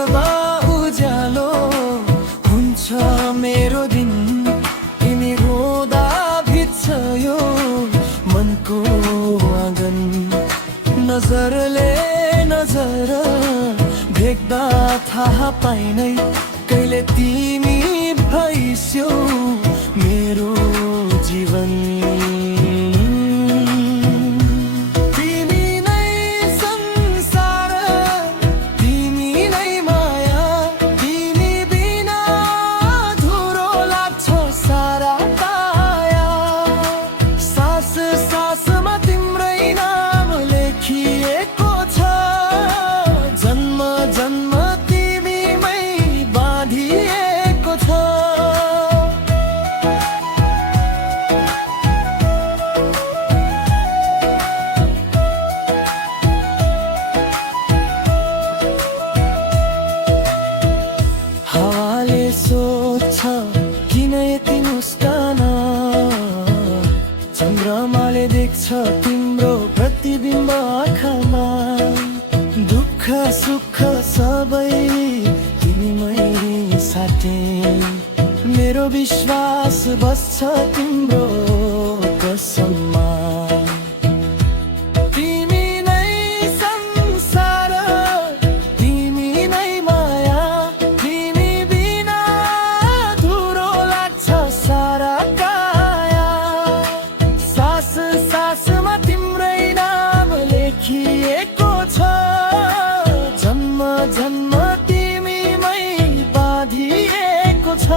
अथवा उज्यालो हुन्छ मेरो दिन। तिमी रोदा भिज्छ यो मनको आँगन। नजरले नजर भेट्दा थाहा पाइनै कहिले तिमी भइस्यौ मेरो जीवन। तिमी नै संसार, तिमी नै माया, तिमी बिना अधुरो लाग्छ सारा काया। सास सासमा तिम्रै नाम लेखिएको छ, जन्म जन्म तिमीमै बाँधिएको छ। हावाले सोध्छ किन यति मुस्कान, चन्द्रमाले देख्छ तिम्रो प्रतिबिम्ब आँखामा। दुःख सुख सबै तिमीमै साटे, मेरो विश्वास बस्छ तिम्रो कसममा। तिमी नै संसार, तिमी नै माया, तिमी बिना अधुरो लाग्छ सारा काया। सास सासमा तिम्रै नाम लेखिएको छ, जन्म जन्म तिमीमै बाँधिएको छ।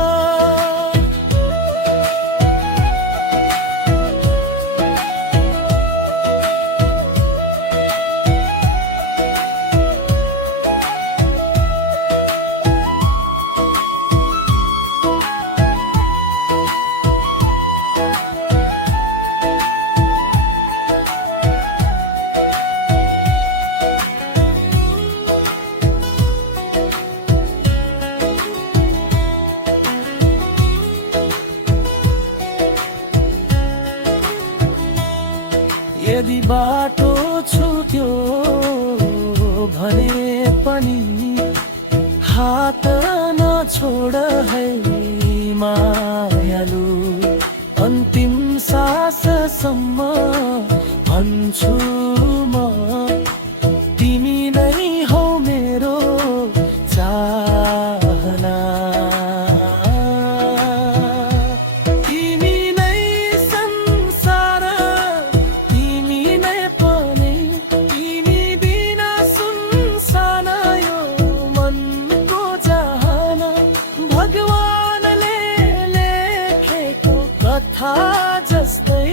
यदि बाटो छुट्यो भने पनि हात नछोड है मायालु। अन्तिम साससम्म भन्छु म, तिमी नै हौ मेरो चाहना। तिमी नै संसार, तिमी नै पनि, तिमी बिना सुनसान यो मनको जहान। भगवानले लेखेको कथा जस्तै